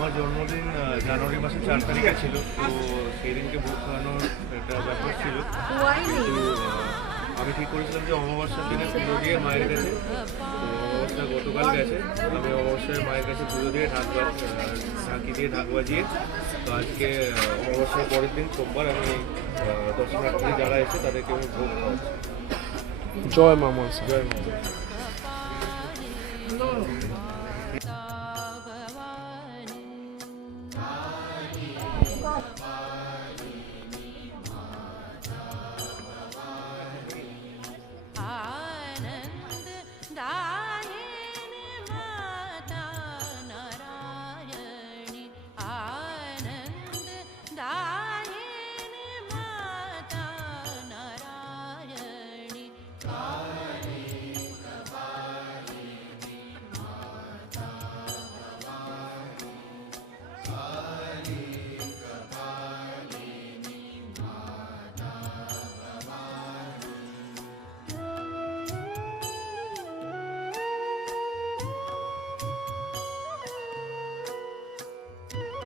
আমার জন্মদিন জানুয়ারি মাসের 4 তারিখে ছিল, তো সেই দিনকে ভোগ খাওয়ানোর একটা ব্যাপার ছিল। কিন্তু আমি ঠিক করেছিলাম যে অমাবস্যার দিনে পুজো দিয়ে মায়ের কাছে, তো অমাবস্যা গতকাল গেছে, আমি অমাবস্যায় মায়ের কাছে পুজো দিয়ে ঢাকি দিয়ে ঢাক বাজিয়ে, তো আজকে অমাবস্যার পরের দিন সোমবার আমি দর্শনার্থী যারা এসে তাদেরকে আমি ভোগ খাওয়াচ্ছি। জয় মা মনসা। জয় মা।